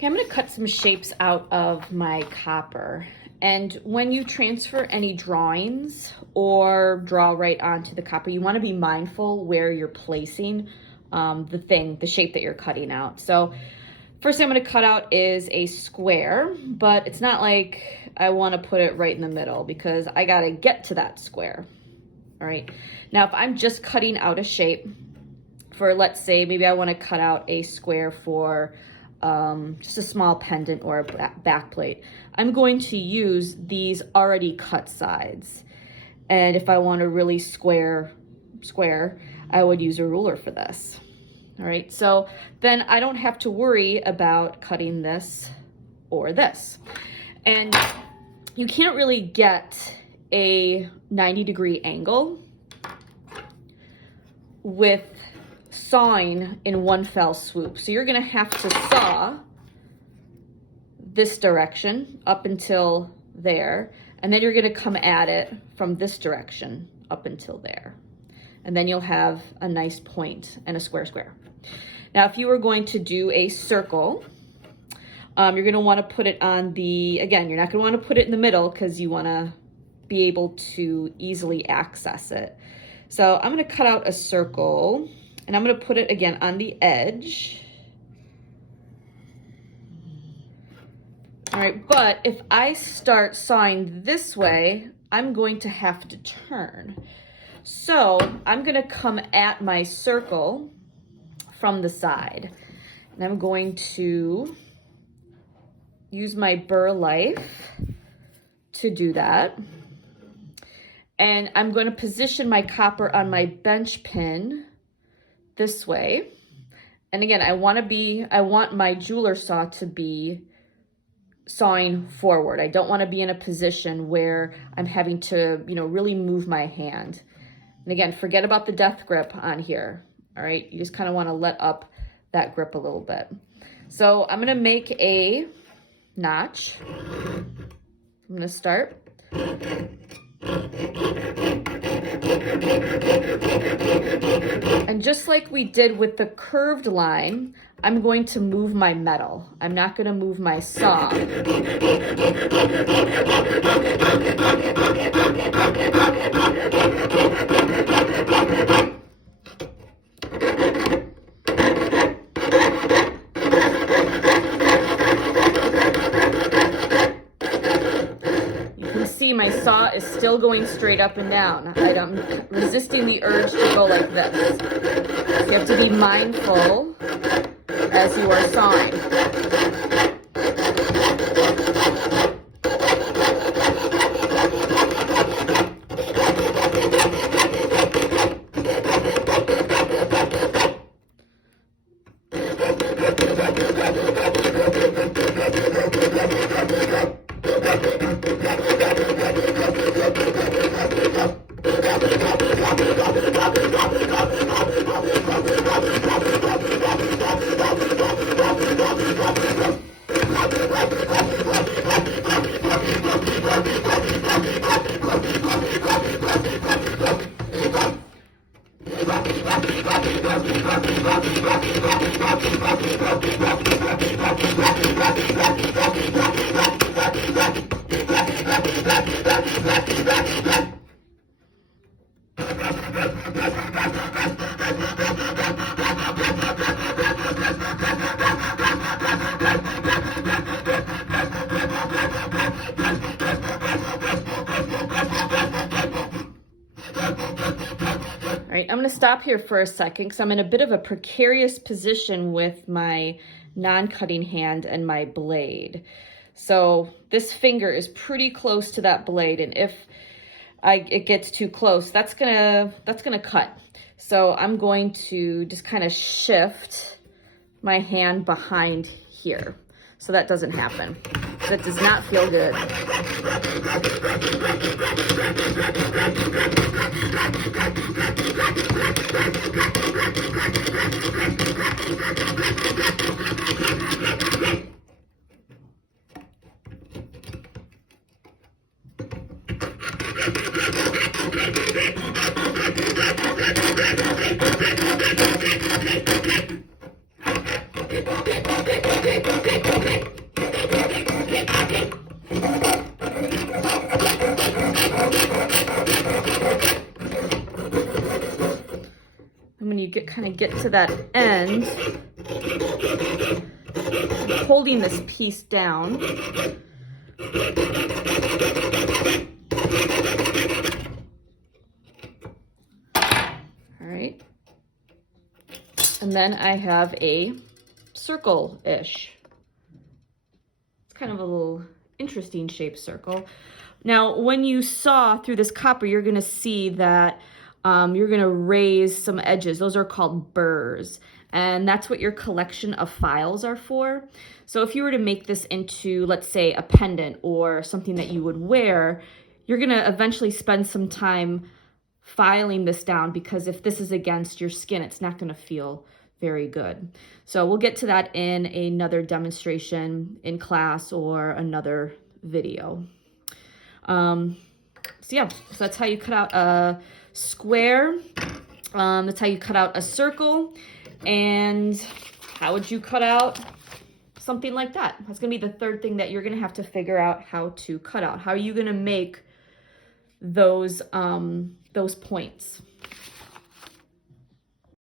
Okay, I'm gonna cut some shapes out of my copper. And when you transfer any drawings or draw right onto the copper, you wanna be mindful where you're placing the shape that you're cutting out. So first thing I'm gonna cut out is a square, but it's not like I wanna put it right in the middle because I gotta get to that square, all right? Now, if I'm just cutting out a shape for, let's say, maybe I wanna cut out a square for just a small pendant or a back plate, I'm going to use these already cut sides. And if I want to really square, I would use a ruler for this. All right, so then I don't have to worry about cutting this or this. And you can't really get a 90-degree angle with sawing in one fell swoop. So you're gonna have to saw this direction up until there, and then you're gonna come at it from this direction up until there. And then you'll have a nice point and a square. Now, if you were going to do a circle, you're gonna wanna put it on again, you're not gonna wanna put it in the middle because you wanna be able to easily access it. So I'm gonna cut out a circle, and I'm gonna put it again on the edge. All right, but if I start sawing this way, I'm going to have to turn. So I'm gonna come at my circle from the side. And I'm going to use my burr knife to do that. And I'm gonna position my copper on my bench pin this way. And again, I want my jeweler saw to be sawing forward. I don't want to be in a position where I'm having to, really move my hand. And again, forget about the death grip on here. All right, you just kind of want to let up that grip a little bit. So I'm going to make a notch. I'm going to start. And just like we did with the curved line, I'm going to move my metal. I'm not going to move my saw. My saw is still going straight up and down. I'm resisting the urge to go like this. So you have to be mindful as you are sawing. All right, I'm going to stop here for a second because I'm in a bit of a precarious position with my non-cutting hand and my blade. So this finger is pretty close to that blade, and if it gets too close, that's gonna cut. So I'm going to just kind of shift my hand behind here so that doesn't happen. That does not feel good. kind of get to that end, holding this piece down. All right. And then I have a circle-ish. It's kind of a little interesting shaped circle. Now, when you saw through this copper, you're gonna see that you're gonna raise some edges. Those are called burrs. And that's what your collection of files are for. So if you were to make this into, let's say, a pendant or something that you would wear, you're gonna eventually spend some time filing this down, because if this is against your skin, it's not gonna feel very good. So we'll get to that in another demonstration in class or another video. So that's how you cut out a square. That's how you cut out a circle. And how would you cut out something like that? That's gonna be the third thing that you're gonna have to figure out how to cut out. How are you gonna make those points?